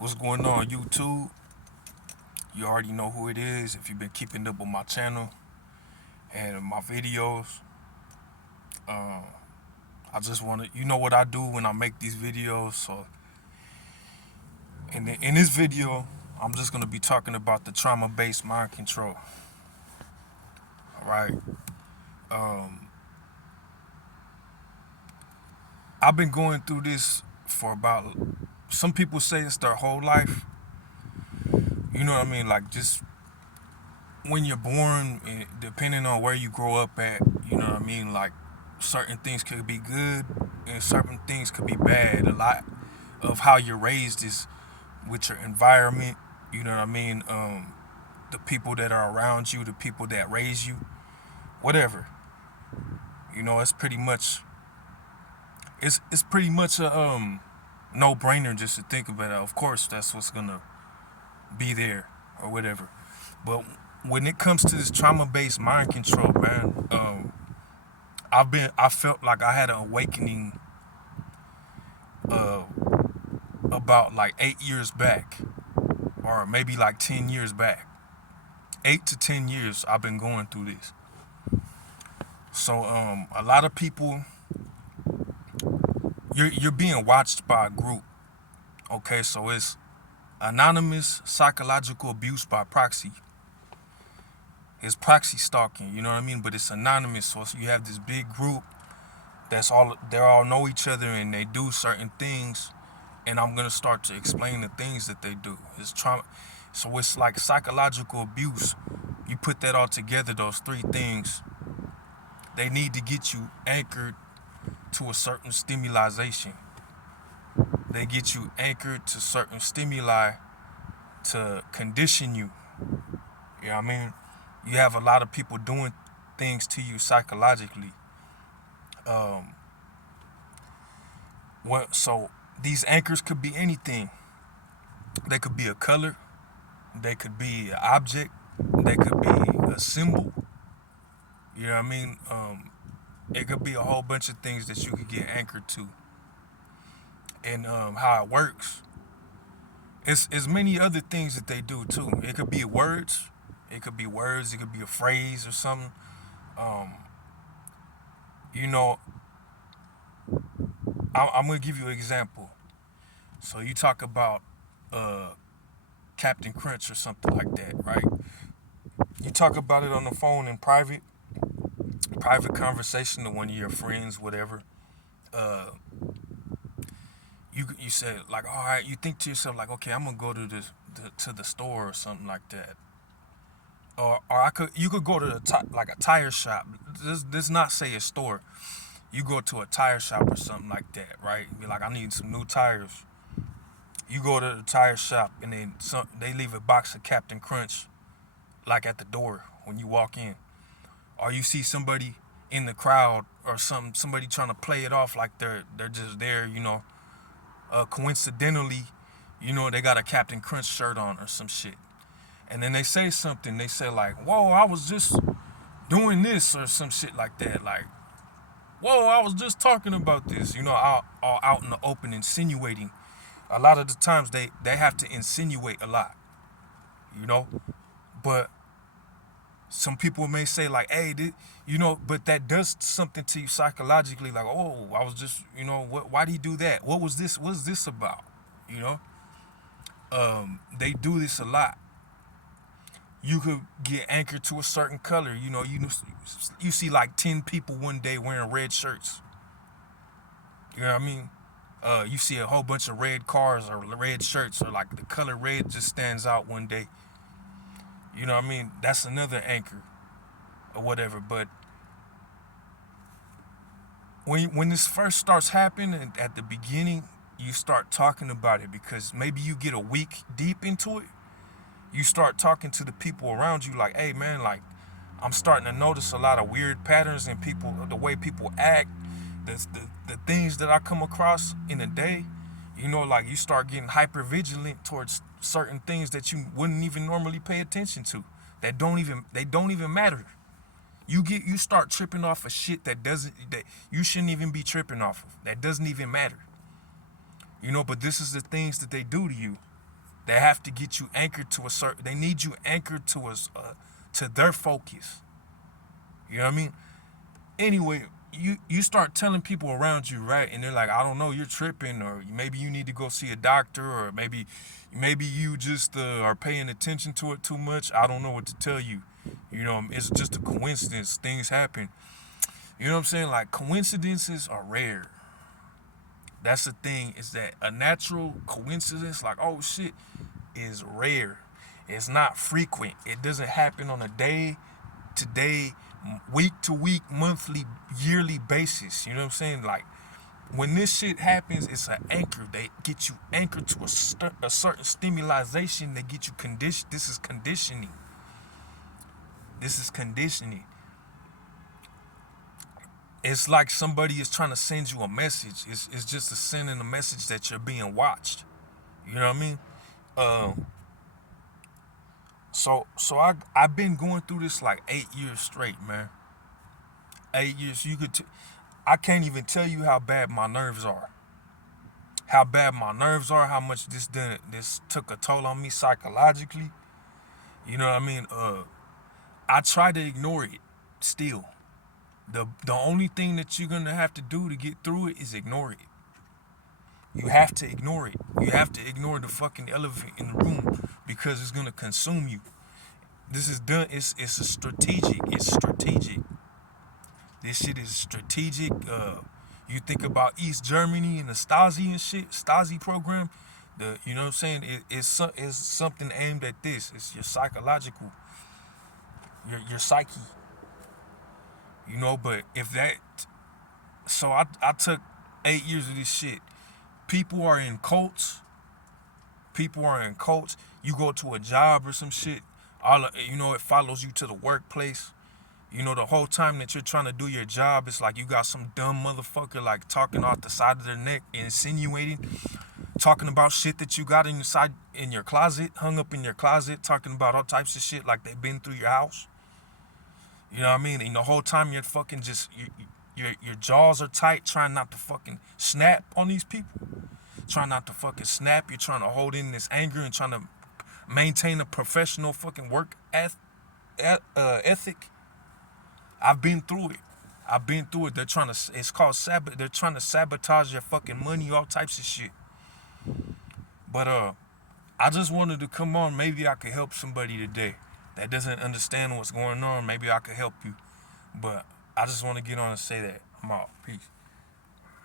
What's going on, YouTube? You already know who it is if you've been keeping up with my channel and my videos. Uh, I just want to, you know what I do when I make these videos. So, in this video, I'm just gonna be talking about the trauma-based mind control. All right. Um, I've been going through this for about. Some people say it's their whole life. You know what I mean? Like just when you're born, depending on where you grow up at, you know what I mean? Like certain things could be good and certain things could be bad. A lot of how you're raised is with your environment, you know what I mean? The people that are around you, the people that raise you, whatever. You know, it's pretty much a no brainer just to think about it. Of course that's what's gonna be there or whatever. But when it comes to this trauma based mind control, man, I felt like I had an awakening uh, about like 8 years back, or maybe like 10 years back. 8 to 10 years I've been going through this. So a lot of people, you're being watched by a group. Okay, so it's anonymous psychological abuse by proxy. It's proxy stalking, you know what I mean? But it's anonymous, so you have this big group they all know each other and they do certain things, and I'm gonna start to explain the things that they do. It's trauma, so it's like psychological abuse. You put that all together, those three things, they need to get you anchored to a certain stimulation. They get you anchored to certain stimuli to condition you. You know what I mean? You have a lot of people doing things to you psychologically. Um, so these anchors could be anything. They could be a color. They could be an object. They could be a symbol. You know what I mean? It could be a whole bunch of things that you could get anchored to. And how it works. It's many other things that they do too. It could be words. It could be words. It could be a phrase or something. Um, you know, I'm gonna give you an example. So you talk about uh, Captain Crunch or something like that, right? You talk about it on the phone in private conversation to one of your friends, whatever. Uh, you said like, all right, you think to yourself like, okay, I'm gonna go to to the store or something like that, or you could go to like a tire shop. This not say a store. You go to a tire shop or something like that, right? Be like, I need some new tires. You go to the tire shop and then they leave a box of Captain Crunch like at the door when you walk in, or you see somebody in the crowd or somebody trying to play it off like they're just there, you know. Coincidentally, you know, they got a Captain Crunch shirt on or some shit, and then they say something. They say like, "Whoa, I was just doing this" or some shit like that. Like, "Whoa, I was just talking about this." You know, all out in the open, insinuating. A lot of the times they have to insinuate a lot, you know. But some people may say like, "Hey, you know," but that does something to you psychologically. Like, "Oh, I was just, you know, why did he do that? What was this? What's this about?" You know. They do this a lot. You could get anchored to a certain color. You know, you see like 10 people one day wearing red shirts. You know what I mean? You see a whole bunch of red cars or red shirts, or like the color red just stands out one day. You know what I mean? That's another anchor or whatever. But when this first starts happening at the beginning, you start talking about it because maybe you get a week deep into it. You start talking to the people around you like, "Hey man, like I'm starting to notice a lot of weird patterns in people, the way people act, the things that I come across in a day." You know, like you start getting hyper vigilant towards certain things that you wouldn't even normally pay attention to. They don't even matter. You start tripping off of shit that you shouldn't even be tripping off of. That doesn't even matter. You know, but this is the things that they do to you. They have to get you anchored to a certain. They need you anchored to their focus. You know what I mean? Anyway, you start telling people around you, right? And they're like, I don't know, you're tripping, or maybe you need to go see a doctor, or maybe you just are paying attention to it too much. I don't know what to tell you. You know, it's just a coincidence. Things happen. You know what I'm saying? Like, coincidences are rare. That's the thing, is that a natural coincidence, like, oh shit, is rare. It's not frequent. It doesn't happen on a day to day, week to week, monthly, yearly basis. You know what I'm saying? Like, when this shit happens, it's an anchor. They get you anchored to a certain stimulation. They get you conditioned. This is conditioning. This is conditioning. It's like somebody is trying to send you a message. It's just a sending a message that you're being watched. You know what I mean? Um, I've been going through this like 8 years straight, man. 8 years. I can't even tell you how bad my nerves are. How bad my nerves are. How much this took a toll on me psychologically. You know what I mean? I try to ignore it still. The only thing that you're gonna have to do to get through it is ignore it. You have to ignore it. You have to ignore the fucking elephant in the room, because it's gonna consume you. This is done. It's a strategic. It's strategic. This shit is strategic. You think about East Germany and the Stasi and shit, Stasi program. You know what I'm saying? It's something aimed at this. It's your psychological, your psyche. You know, but if that, so I took 8 years of this shit. People are in cults. People are in cults. You go to a job or some shit. It follows you to the workplace. You know, the whole time that you're trying to do your job, it's like you got some dumb motherfucker like talking off the side of their neck, insinuating, talking about shit that you got inside in your closet, hung up in your closet, talking about all types of shit like they've been through your house. You know what I mean? And the whole time you're fucking just your jaws are tight, trying not to fucking snap on these people. Trying not to fucking snap. You're trying to hold in this anger and trying to maintain a professional fucking work ethic. I've been through it. I've been through it. They're trying to. It's called sabot. They're trying to sabotage your fucking money, all types of shit. But I just wanted to come on. Maybe I could help somebody today that doesn't understand what's going on. Maybe I could help you. But I just want to get on and say that I'm out. Peace.